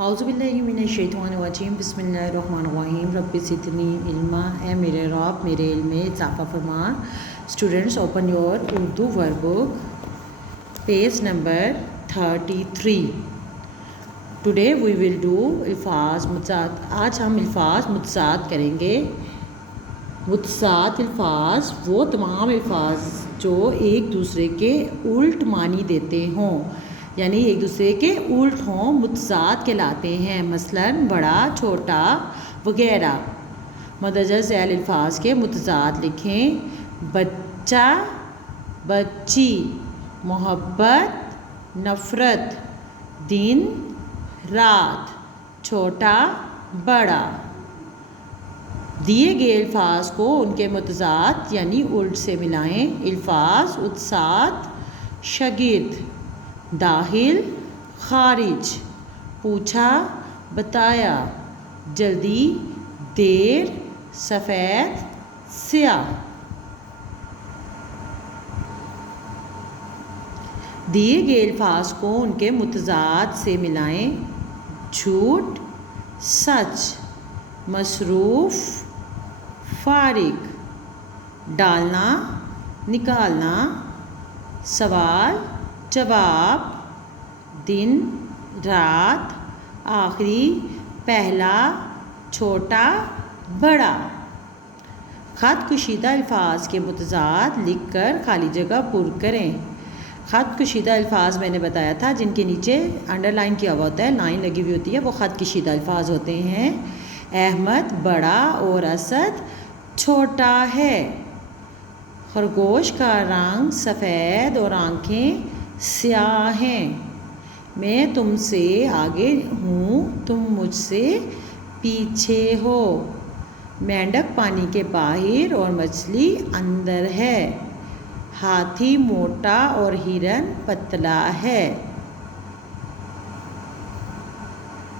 اعوذ باللہ من الشیطان الرجیم بسم اللہ الرحمن الرحیم رب زدنی علما اے میرے رب میرے علم میں اضافہ فرما. Students open your Urdu workbook page number 33. Today we will do الفاظ متضاد. آج ہم الفاظ متضاد کریں گے. متضاد الفاظ وہ تمام الفاظ جو ایک دوسرے کے الٹ معنی دیتے ہوں، یعنی ایک دوسرے کے الٹ ہوں، متضاد کہلاتے ہیں. مثلاً بڑا، چھوٹا وغیرہ. مندرجہ ذیل الفاظ کے متضاد لکھیں. بچہ، بچی. محبت، نفرت. دن، رات. چھوٹا، بڑا. دیے گئے الفاظ کو ان کے متضاد یعنی الٹ سے ملائیں. الفاظ استاد، شاگرد. داخل، خارج. پوچھا، بتایا. جلدی، دیر. سفید، سیاہ. دیے گئے الفاظ کو ان کے متضاد سے ملائیں. جھوٹ، سچ. مصروف، فارغ. ڈالنا، نکالنا. سوال، جواب. دن، رات. آخری، پہلا. چھوٹا، بڑا. خط کشیدہ الفاظ کے متضاد لکھ کر خالی جگہ پر کریں. خط کشیدہ الفاظ میں نے بتایا تھا جن کے نیچے انڈر لائن کیا ہوا ہوتا ہے، لائن لگی ہوئی ہوتی ہے، وہ خط کشیدہ الفاظ ہوتے ہیں. احمد بڑا اور اسد چھوٹا ہے. خرگوش کا رنگ سفید اور آنکھیں سیاہ ہیں. میں تم سے آگے ہوں، تم مجھ سے پیچھے ہو. مینڈک پانی کے باہر اور مچھلی اندر ہے. ہاتھی موٹا اور ہرن پتلا ہے.